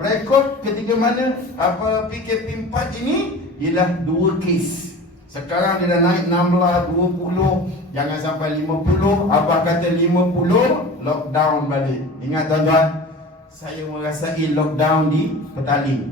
rekod ketika mana PKP 4 ini ialah 2 kes. Sekarang dia dah naik 16, 20, jangan sampai 50. Abah kata 50, lockdown balik. Ingat tuan-tuan, saya merasai lockdown di Petaling.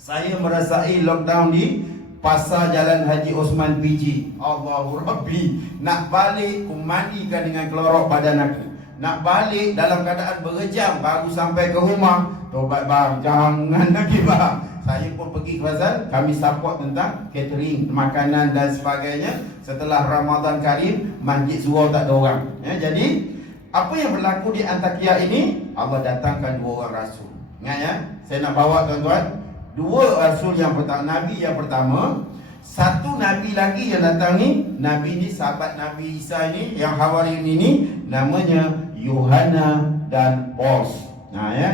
Saya merasai lockdown di Pasar Jalan Haji Osman PG. Allahu Rabbi, nak balik mandikan dengan kelorok badan aku. Nak balik dalam keadaan berjam baru sampai ke rumah. Tobat bang, jangan lagi bang. Saya pun pergi ke pasar, kami support tentang catering, makanan dan sebagainya. Setelah Ramadan Karim, Masjid Surau tak ada orang. Jadi, apa yang berlaku di Antakya ini, Allah datangkan 2 orang Rasul. Ingat ya, saya nak bawa tuan-tuan, 2 Rasul yang pertama, Nabi yang pertama. 1 Nabi lagi yang datang ni, Nabi ni sahabat Nabi Isa ni, yang Hawariun ini, namanya Yohana dan Paulus.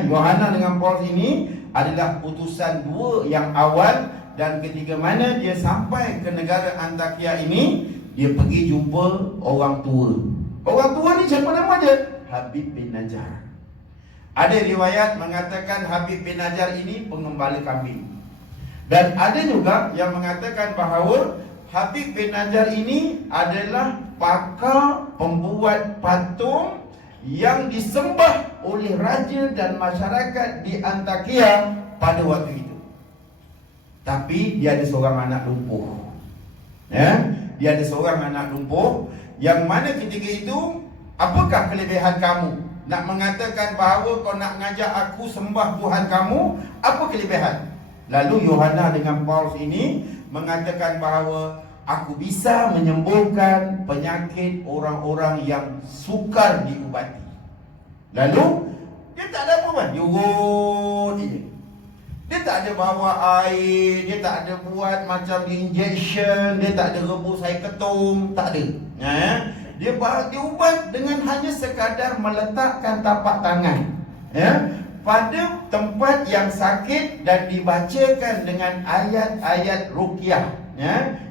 Yohana dengan Paulus ini adalah utusan 2 yang awal. Dan ketika mana dia sampai ke negara Antakya ini, dia pergi jumpa orang tua. Orang tua ni siapa nama dia? Habib bin Najjar. Ada riwayat mengatakan Habib bin Najjar ini pengembala kambing. Dan ada juga yang mengatakan bahawa Habib bin Najjar ini adalah pakar pembuat patung yang disembah oleh raja dan masyarakat di Antakya pada waktu itu. Tapi dia ada seorang anak lumpuh. Dia ada seorang anak lumpuh yang mana ketika itu, apakah kelebihan kamu? Nak mengatakan bahawa kau nak ngajak aku sembah Tuhan kamu, apa kelebihan? Lalu Yohana dengan Paulus ini mengatakan bahawa aku bisa menyembuhkan penyakit orang-orang yang sukar diubati. Lalu dia tak ada apa pun, dia urut je. Dia tak ada bawa air, dia tak ada buat macam di injection, dia tak ada rebus air ketum, tak ada. Dia ubat dengan hanya sekadar meletakkan tapak tangan pada tempat yang sakit dan dibacakan dengan ayat-ayat ruqyah.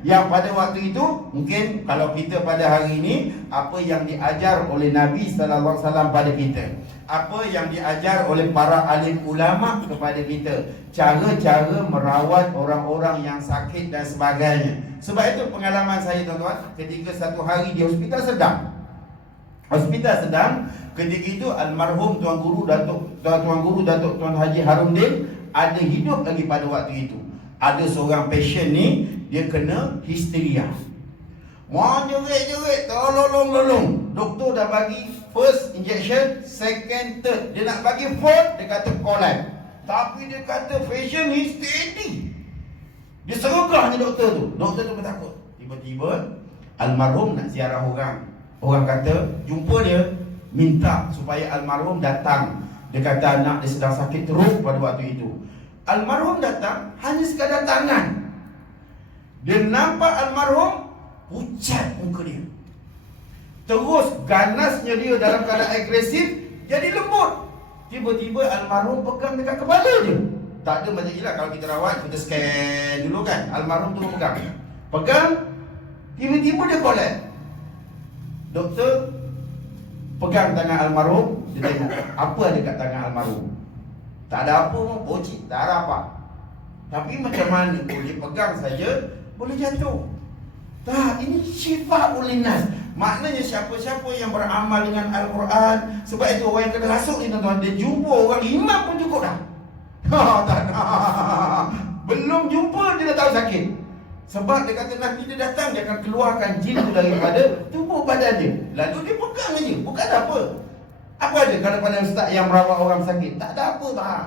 Yang pada waktu itu, mungkin kalau kita pada hari ini, apa yang diajar oleh Nabi sallallahu alaihi wasallam pada kita, apa yang diajar oleh para alim ulama kepada kita, cara-cara merawat orang-orang yang sakit dan sebagainya. Sebab itu pengalaman saya tuan-tuan, ketika satu hari di hospital sedang, ketika itu almarhum Tuan Guru Datuk Tuan Haji Harundin ada hidup lagi pada waktu itu. Ada seorang pasien ni, dia kena histeria. Mau jerit-jerit, tolong. Doktor dah bagi first injection, second, third. Dia nak bagi fourth, dia kata collapse. Tapi dia kata patient ni steady. Dia sergah je doktor tu. Doktor tu bertakut. Tiba-tiba almarhum nak ziarah orang. Orang kata jumpa dia, minta supaya almarhum datang. Dia kata anak dia sedang sakit teruk pada waktu itu. Almarhum datang hanya sekadar tangan. Dia nampak almarhum, pucat muka dia. Terus ganasnya dia dalam keadaan agresif jadi lembut. Tiba-tiba almarhum pegang dekat kepala dia. Tak ada macam gila kalau kita rawat, kita scan dulu kan. Almarhum tu pegang. Tiba-tiba dia collapse. Doktor pegang tangan almarhum, dia tengok apa ada kat tangan almarhum. Tak ada apa pun, bocik, tak ada apa. Tapi macam mana boleh pegang saja, boleh jatuh. Tak, ini syifa ulinas. Maknanya siapa-siapa yang beramal dengan Al-Quran. Sebab itu orang yang kena rasuk ni tuan-tuan, dia jumpa orang imam pun cukup dah. Tak nak. Belum jumpa dia dah tahu sakit. Sebab dia kata nanti dia datang, dia akan keluarkan jin tu daripada tubuh badan dia. Lalu dia pegang aja, bukan apa. Apa ada kadang-kadang ustaz yang merawat orang sakit? Tak ada apa tak.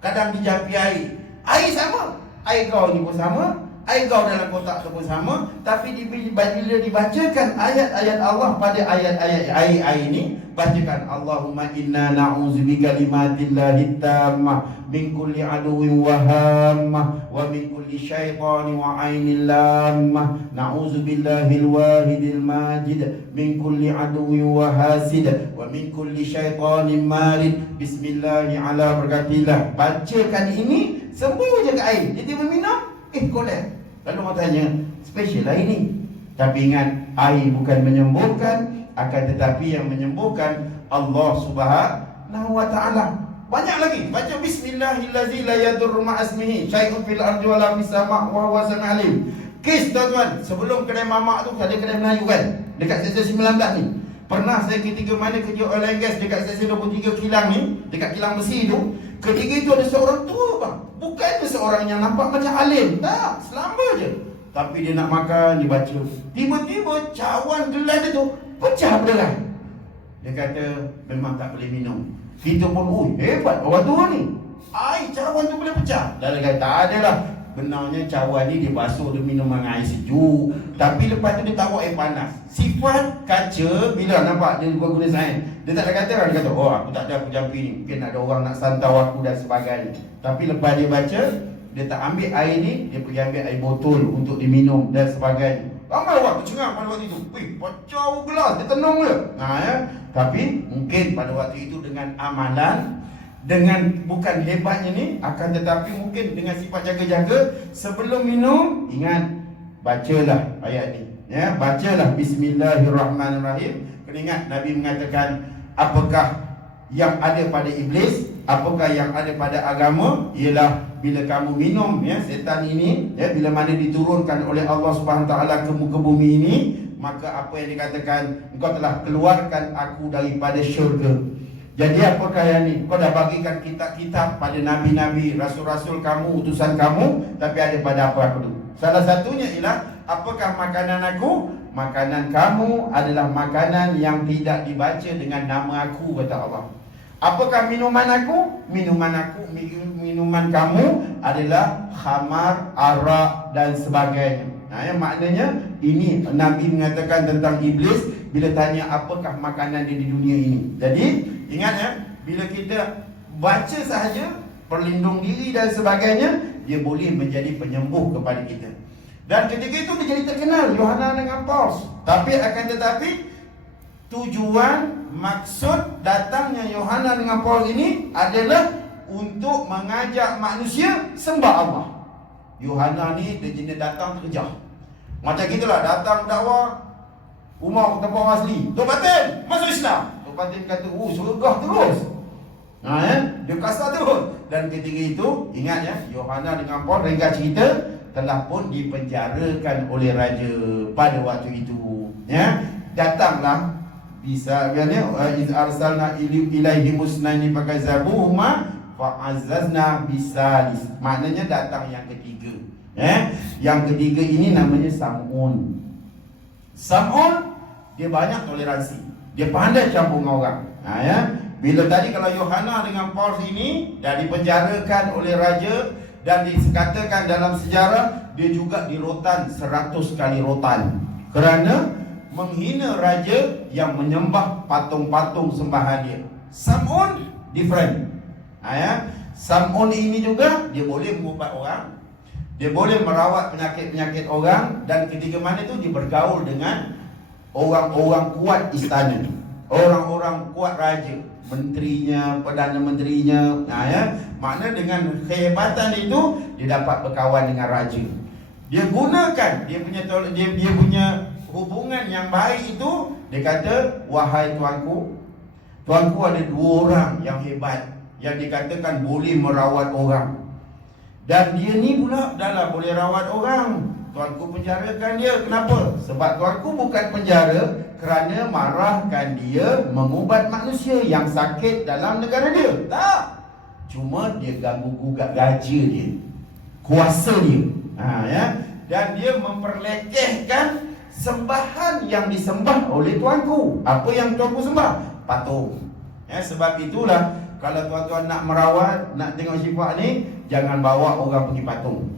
Kadang dijampi air. Air sama. Air kau ni pun sama. Air kau dalam kotak tu pun sama. Tapi bila dibacakan ayat-ayat Allah pada ayat-ayat air ni, bacakan Allahumma inna na'udzubika limatillahi tammah min kulli aduwwin wa hammah wa min kulli syaitani wa ainil lammah na'udzubillahil wahidil majid min kulli aduwwin wa hasid wa min kulli syaitanin marid bismillahi ala barakatillah. Bacakan ini, sembuh je ke air. Dia tiba minum, kolek. Lalu orang tanya, special lah ini. Tapi ingat, air bukan menyembuhkan, akan tetapi yang menyembuhkan Allah Subhanahu wa ta'ala. Banyak lagi. Baca bismillahillazi la yadurru ma'asmihi syai'un fil ardi wala fis sama' wa huwa sami'ul alim. Kes tuan-tuan, sebelum kedai mamak tu ada kedai Melayu kan, dekat seksi 19 ni. Pernah saya ketika mana kerja oil and gas dekat seksi 23 kilang ni, dekat kilang besi tu. Ketika itu ada seorang tua bang. Bukan seorang yang nampak macam alim. Tak, selamba je. Tapi dia nak makan, dia baca. Tiba-tiba cawan gelas dia tu pecah berderai. Dia kata memang tak boleh minum. Kita pun, oh hebat orang tua ni. Air cawan tu boleh pecah. Dia kata tak ada lah. Benarnya cawan ni dia basuh, dia minum dengan air sejuk. Tapi lepas tu dia taruh air panas. Sifat kaca, bila nampak dia guna sains, dia tak ada kata kan. Dia kata, oh aku tak ada, aku jampi ni. Mungkin ada orang nak santau aku dan sebagainya. Tapi lepas dia baca, dia tak ambil air ni, dia pergi ambil air botol untuk diminum dan sebagainya. Ramai orang tercengang pada waktu itu. Wih, pecah gelas, dia tenung je. Tapi mungkin pada waktu itu dengan amalan, dengan bukan hebatnya ni, akan tetapi mungkin dengan sifat jaga-jaga, sebelum minum ingat bacalah ayat ni, ya, bacalah bismillahirrahmanirrahim. Kena ingat Nabi mengatakan, apakah yang ada pada iblis, apakah yang ada pada agama, ialah bila kamu minum, ya, setan ini, ya, bila mana diturunkan oleh Allah Subhanahu taala ke muka bumi ini, maka apa yang dikatakan, engkau telah keluarkan aku daripada syurga. Jadi apakah yang ni? Kau dah bagikan kitab-kitab pada nabi-nabi, rasul-rasul kamu, utusan kamu, tapi ada pada apa aku tu? Salah satunya ialah, apakah makanan aku? Makanan kamu adalah makanan yang tidak dibaca dengan nama aku, kata Allah. Apakah minuman aku? Minuman kamu adalah khamar, arak dan sebagainya. Maknanya ini Nabi mengatakan tentang iblis bila tanya apakah makanan dia di dunia ini. Jadi ingat ya, bila kita baca sahaja, perlindung diri dan sebagainya, dia boleh menjadi penyembuh kepada kita. Dan ketika itu dia jadi terkenal, Yohanan dengan Paulus. Tapi akan tetapi tujuan, maksud datangnya Yohanan dengan Paulus ini adalah untuk mengajak manusia sembah Allah. Yohanan ni dia jenis datang kerja. Macam gitulah, datang dakwah Umar tempat orang asli, Tok Batin masuk Islam. Tok Batin kata, surgah terus. Dia kasar terus. Dan ketika itu, ingat ya, Yohanan dengan Paul, ringkas cerita, telah pun dipenjarakan oleh raja pada waktu itu. Ya, datanglah bisa iz arsalna ilaihi musnaini fakazabuhuma fa'azzazna bisalis. Maknanya datang yang ketiga. Yang ketiga ini namanya Sam'un. Sam'un, dia banyak toleransi. Dia pandai campur dengan orang. Bila tadi kalau Yohana dengan Paulus ini dah dipenjarakan oleh raja, dan dikatakan dalam sejarah dia juga dirotan 100 kali rotan kerana menghina raja yang menyembah patung-patung sembahan dia. Sam'un different. Sam'un ini juga dia boleh mengubat orang, dia boleh merawat penyakit-penyakit orang, dan ketika mana itu dia bergaul dengan orang-orang kuat istana, orang-orang kuat raja, menterinya, perdana menterinya. Makna dengan kehebatan itu dia dapat berkawan dengan raja. Dia gunakan dia punya hubungan yang baik itu. Dia kata, wahai tuanku ada 2 orang yang hebat, yang dikatakan boleh merawat orang. Dan dia ni pula dah boleh rawat orang. Tuanku penjarakan dia. Kenapa? Sebab tuanku bukan penjara kerana marahkan dia mengubat manusia yang sakit dalam negara dia. Tak. Cuma dia ganggu gugat raja dia, kuasa dia. Dan dia memperlekehkan sembahan yang disembah oleh tuanku. Apa yang tuanku sembah? Patung. Sebab itulah kalau tuan-tuan nak merawat, nak tengok syifa ni, jangan bawa orang pergi patung.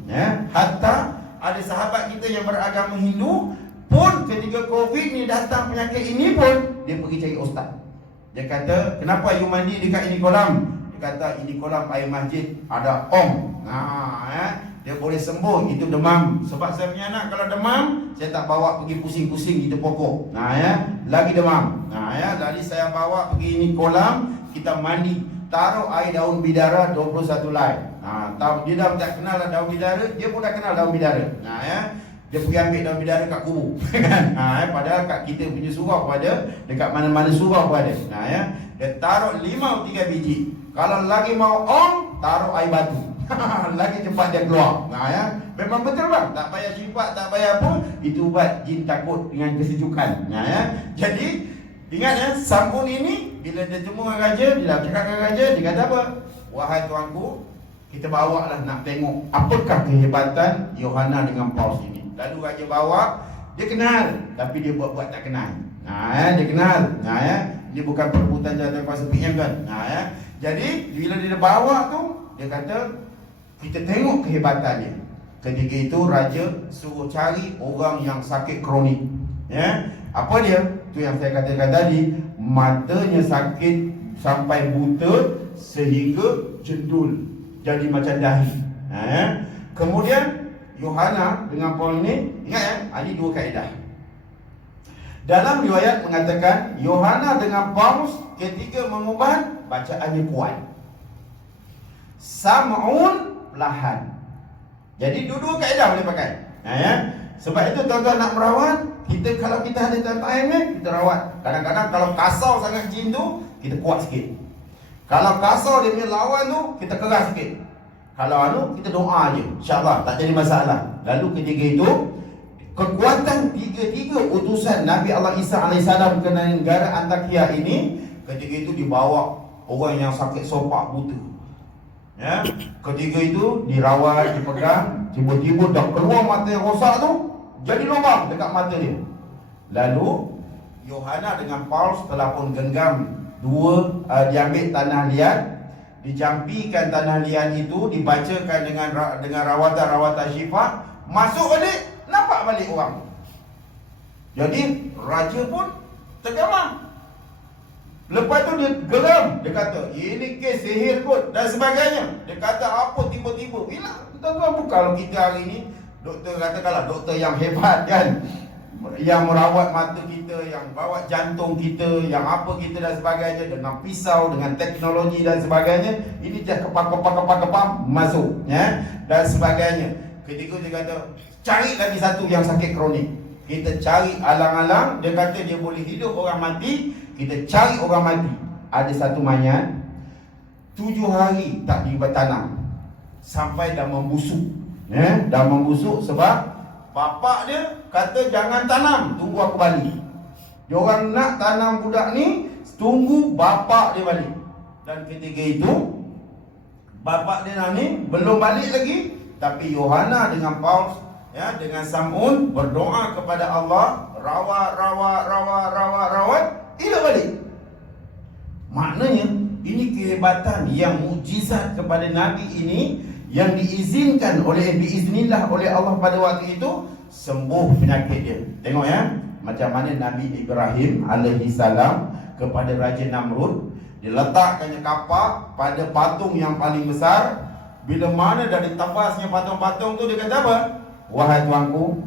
Hatta ada sahabat kita yang beragama Hindu pun ketika Covid ni datang, penyakit ini pun, dia pergi cari ustaz. Dia kata, kenapa you mandi dekat ini kolam? Dia kata, ini kolam air masjid ada Om. Dia boleh sembuh, itu demam. Sebab saya punya anak kalau demam, saya tak bawa pergi pusing-pusing itu pokok. Lagi demam. Jadi saya bawa pergi ini kolam, kita mandi, taruh air daun bidara 21 lai. Dia dah tak kenal daun bidara, dia pun dah kenal daun bidara. Dia pergi ambil daun bidara kat kubur. Padahal kat kita punya surau pun ada, dekat mana-mana surau pun ada. Dia taruh 5 atau 3 biji. Kalau lagi mau on, taruh air batu. Lagi cepat dia keluar. Ya. Memang betul bang. Tak payah sifat, tak payah apa. Itu ubat jin takut dengan kesejukan. Ya. Jadi ingat ya, Sam'un ini bila dia temu dengan raja, bila cakap dengan raja, dia kata apa? Wahai tuanku, kita bawa lah nak tengok apakah kehebatan Yohana dengan Paus ini. Lalu raja bawa, dia kenal, tapi dia buat-buat tak kenal. Dia kenal. Ini bukan perebutan jawatan kuasa PM kan. Jadi bila dia bawa tu, dia kata kita tengok kehebatan dia. Ketika itu raja suruh cari orang yang sakit kronik. Apa dia? Tu yang saya katakan tadi, matanya sakit sampai buta sehingga jendul, jadi macam dahi. Kemudian Yohana dengan Paul ini, ingat ya, ada dua kaedah. Dalam riwayat mengatakan Yohana dengan Paulus ketika mengubat bacaannya kuat, Sam'un perlahan. Jadi dua-dua kaedah boleh pakai. Sebab itu tuan-tuan nak merawat, kalau kita ada time ni, kita rawat. Kadang-kadang kalau kasar sangat jin tu, kita kuat sikit. Kalau kasar dia punya lawan tu, kita keras sikit. Kalau kita doa je, insya-Allah tak jadi masalah. Lalu ketika itu, kekuatan tiga utusan Nabi Allah Isa AS ke negara Antakya ini, ketika itu dibawa orang yang sakit sopak buta. Ketika itu dirawat, dipegang, tiba-tiba dah keluar mata yang rosak tu, jadi lubang dekat mata dia. Lalu Yohana dengan Paulus telah pun genggam diambil tanah liat, dijampikan tanah liat itu, dibacakan dengan rawatan-rawatan syifa, masuk balik, nampak balik orang. Jadi raja pun tergamam. Lepas tu dia geram, dia kata ini kes sihir kot dan sebagainya. Dia kata apa tiba-tiba. Tuan-tuan, kalau kita hari ni doktor katakanlah doktor yang hebat kan, yang merawat mata kita, yang bawa jantung kita, yang apa kita dan sebagainya, dengan pisau, dengan teknologi dan sebagainya, ini dia kepam masuk dan sebagainya. Ketika dia kata cari lagi satu yang sakit kronik, kita cari alang-alang, dia kata dia boleh hidup orang mati, kita cari orang mati. Ada satu mayat 7 hari tak ditanam sampai dah membusuk. Dah membusuk sebab bapak dia kata jangan tanam, tunggu aku balik. Diorang nak tanam budak ni, tunggu bapak dia balik. Dan ketika itu bapak dia ni belum balik lagi, tapi Yohana dengan Paulus dengan Sam'un berdoa kepada Allah, rawat, hidup balik. Maknanya ini kehebatan yang mukjizat kepada Nabi ini, yang diizinkan biiznillah oleh Allah pada waktu itu, sembuh penyakit dia. Tengok macam mana Nabi Ibrahim alaihi salam kepada Raja Namrud, diletakkannya kapak pada patung yang paling besar. Bila mana dah ditebasnya patung-patung tu, dia kata apa? Wahai tuanku,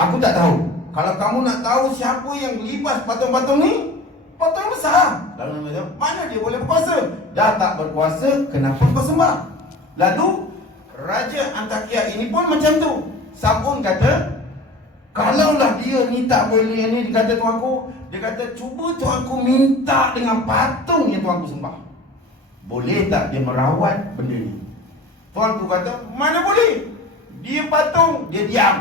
aku tak tahu. Kalau kamu nak tahu siapa yang libas patung-patung ni, patung besar. Lalu dia kata, mana dia boleh berkuasa? Dah tak berkuasa, kenapa kau sembah? Lalu Raja Antakya ini pun macam tu. Sam'un kata, kalaulah dia ni tak boleh ni, dia kata tuanku, dia kata cuba tuanku minta dengan patung yang tuanku sembah, boleh tak dia merawat benda ni? Tuanku kata, mana boleh, dia patung, dia diam.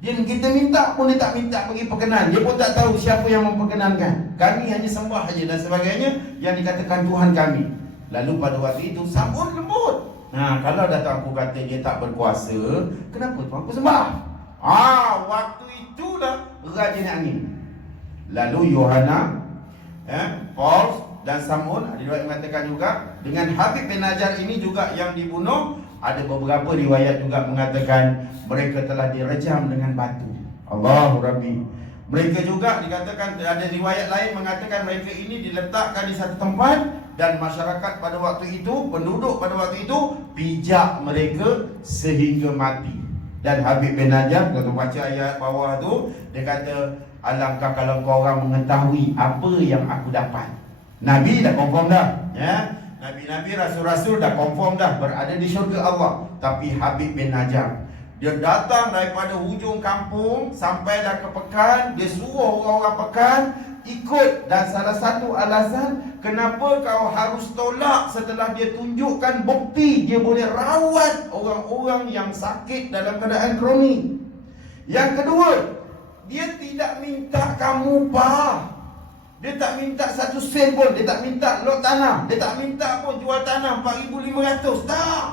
Dia kita minta pun dia tak minta bagi perkenan. Dia pun tak tahu siapa yang memperkenankan. Kami hanya sembah saja dan sebagainya yang dikatakan Tuhan kami. Lalu pada waktu itu Sam'un lembut. Kalau dah tuanku kata dia tak berkuasa, kenapa tuanku sembah? Waktu itulah raja ni angin. Lalu Yohana, Paul dan Sam'un, ada riwayat mengatakan juga dengan Habib bin Najjar ini juga yang dibunuh. Ada beberapa riwayat juga mengatakan mereka telah direjam dengan batu. Allahu Rabbi. Mereka juga dikatakan, ada riwayat lain mengatakan mereka ini diletakkan di satu tempat, dan masyarakat pada waktu itu, penduduk pada waktu itu, pijak mereka sehingga mati. Dan Habib bin Najjar, kalau baca ayat bawah tu, dia kata, alangkah kalau kau orang mengetahui apa yang aku dapat. Nabi dah confirm dah, Nabi-Nabi, Rasul-Rasul dah confirm dah berada di syurga Allah. Tapi Habib bin Najjar, dia datang daripada hujung kampung sampai dah ke Pekan. Dia suruh orang-orang Pekan, ikut. Dan salah satu alasan kenapa kau harus tolak setelah dia tunjukkan bukti dia boleh rawat orang-orang yang sakit dalam keadaan kronik. Yang kedua, dia tidak minta kamu upah. Dia tak minta 1 sen pun. Dia tak minta lot tanah. Dia tak minta pun jual tanah 4,500. Tak.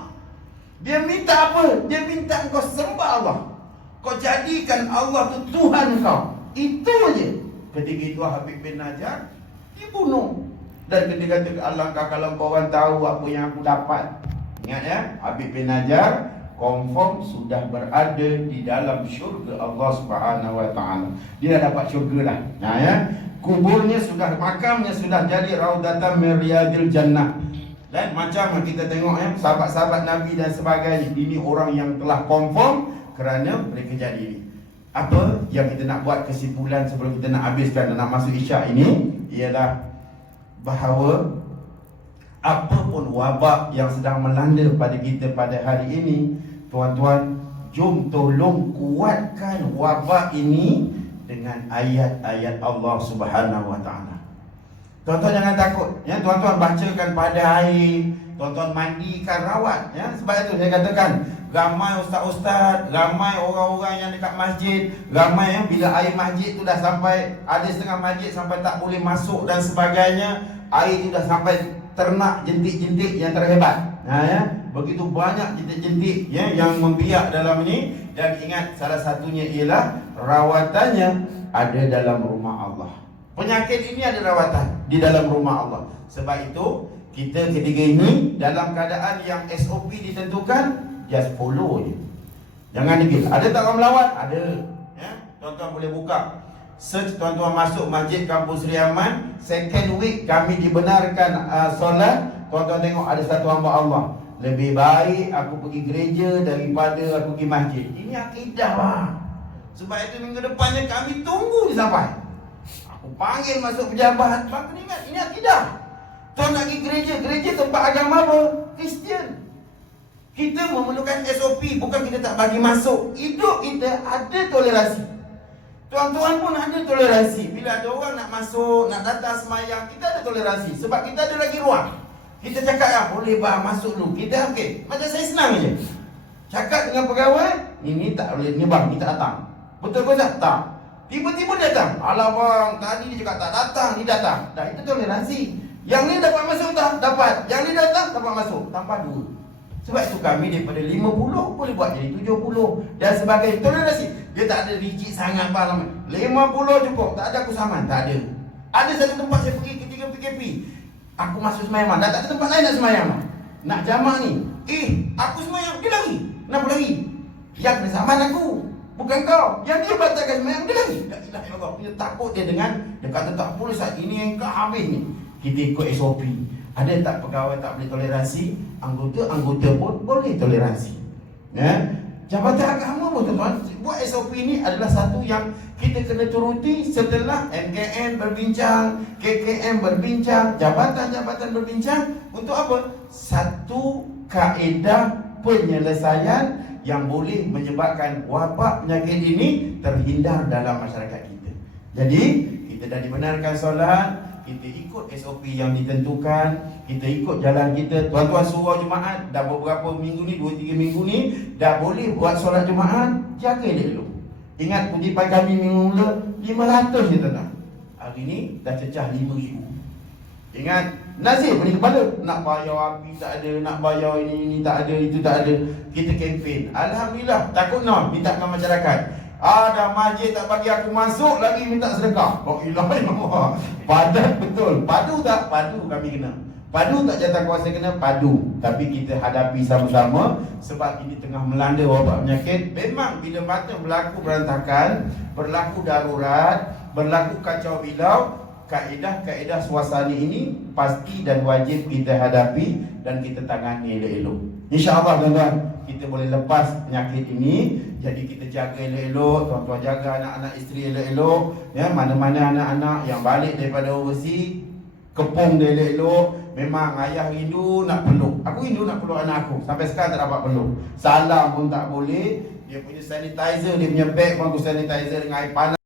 Dia minta apa? Dia minta kau sembah Allah. Kau jadikan Allah tu Tuhan kau. Itu aja. Ketika itu Habib bin Najjar dibunuh. Dan ketika kata, alangkah kalau kau orang tahu apa yang aku dapat. Ingat ya, Habib bin Najjar confirm sudah berada di dalam syurga Allah Subhanahu wa taala. Dia dah dapat syurga lah. Nah ya, kuburnya sudah, makamnya sudah jadi raudatan min riyadil jannah. Dan macam kita tengok ya, sahabat-sahabat Nabi dan sebagainya, ini orang yang telah confirm kerana mereka jadi ini. Apa yang kita nak buat kesimpulan sebelum kita nak habiskan dan nak masuk Isyak ini ialah bahawa apapun wabak yang sedang melanda pada kita pada hari ini, tuan-tuan, jom tolong kuatkan wabak ini dengan ayat-ayat Allah Subhanahu wa taala. Tuan-tuan jangan takut ya, tuan-tuan bacakan pada air, tuan-tuan mandikan, rawat ya. Sebab itu saya katakan, ramai ustaz-ustaz, ramai orang-orang yang dekat masjid, ramai yang bila air masjid tu dah sampai, ada setengah masjid sampai tak boleh masuk dan sebagainya, air tu dah sampai ternak jentik-jentik yang terhebat. Ya, begitu banyak jentik-jentik ya yang membiak dalam ini. Dan ingat, salah satunya ialah rawatannya ada dalam rumah Allah. Penyakit ini ada rawatan di dalam rumah Allah. Sebab itu kita ketika ini dalam keadaan yang SOP ditentukan, just follow je. Jangan degil. Ada tak orang melawat? Ada ya. Tuan-tuan boleh buka, search, tuan-tuan masuk Masjid Kampung Seri Aman, second week kami dibenarkan solat. Tuan-tuan tengok ada satu hamba Allah, lebih baik aku pergi gereja daripada aku pergi masjid. Ini akidah lah. Sebab itu minggu depannya kami tunggu dia sampai. Aku panggil masuk pejabat, bang ingat ini akidah. Tuan nak pergi gereja, gereja tempat agama apa? Kristian. Kita memerlukan SOP, bukan kita tak bagi masuk. Hidup kita ada tolerasi. Tuan-tuan pun ada tolerasi. Bila ada orang nak masuk, nak datang semayang, kita ada tolerasi. Sebab kita ada lagi ruang. Kita cakap, ya boleh bang, masuk dulu. Kita okey. Macam saya senang je. Cakap dengan pegawai, ini tak boleh, ni bang, ni tak datang. Betul ke tak? Tak. Tiba-tiba datang. Alah bang, tadi dia cakap tak datang, ni datang. Dah, itu toleransi. Yang ni dapat masuk tak? Dapat. Yang ni datang, dapat masuk. Tanpa dua. Sebab itu kami daripada 50 boleh buat jadi 70 dan sebagainya. Toleransi. Dia tak ada rigid sangat bang. 50 cukup. Tak ada aku saman. Tak ada. Ada satu tempat saya pergi ketika PKP. Aku masuk semayang. Dah tak ada tempat lain nak semayang. Nak jamak ni. Aku semayang. Dia lari. Kenapa lari? Yang kena saman aku. Bukan kau. Yang dia batalkan semayang. Dia lari. Tak ilah ya Allah. Dia takut dia dengan. Dia kata tak boleh saat ini yang kau habis ni. Kita ikut SOP. Ada tak pegawai tak boleh toleransi? Anggota pun boleh toleransi. Ya? Jabatan agama pun tuan-tuan, buat SOP ini adalah satu yang kita kena turuti setelah MKN berbincang, KKM berbincang, jabatan-jabatan berbincang. Untuk apa? Satu kaedah penyelesaian yang boleh menyebabkan wabak penyakit ini terhindar dalam masyarakat kita. Jadi, kita dah dibenarkan solat, kita ikut SOP yang ditentukan, kita ikut jalan kita. Tuan-tuan surau Jumaat dah beberapa minggu ni, 2-3 minggu ni dah boleh buat solat Jumaat. Jaga dia dulu. Ingat kutipan kami minggu mula 500 je tuan-tuan. Hari ni dah cecah 5,000. Ingat, Nazir pening kepala. Nak bayar api tak ada, nak bayar ini tak ada, itu tak ada. Kita kempen. Alhamdulillah, takut no, mintakan masyarakat. Dah masjid tak bagi aku masuk, lagi minta sedekah. Oh ilah Allah. Padat betul. Padu tak? Padu kami kena. Padu tak jatah kuasa kena? Padu. Tapi kita hadapi sama-sama. Sebab ini tengah melanda wabak penyakit. Memang bila mata berlaku berantakan, berlaku darurat, berlaku kacau bilau, kaedah-kaedah suasana ini pasti dan wajib kita hadapi dan kita tangani elok-elok. InsyaAllah tuan-tuan, kita boleh lepas penyakit ini. Jadi kita jaga elok-elok, tuan-tuan jaga anak-anak isteri elok-elok ya. Mana-mana anak-anak yang balik daripada overseas, kepung dia elok-elok. Memang ayah rindu nak peluk. Aku rindu nak peluk anak aku. Sampai sekarang tak dapat peluk. Salam pun tak boleh. Dia punya sanitizer, dia punya bag pun aku sanitizer dengan air panas.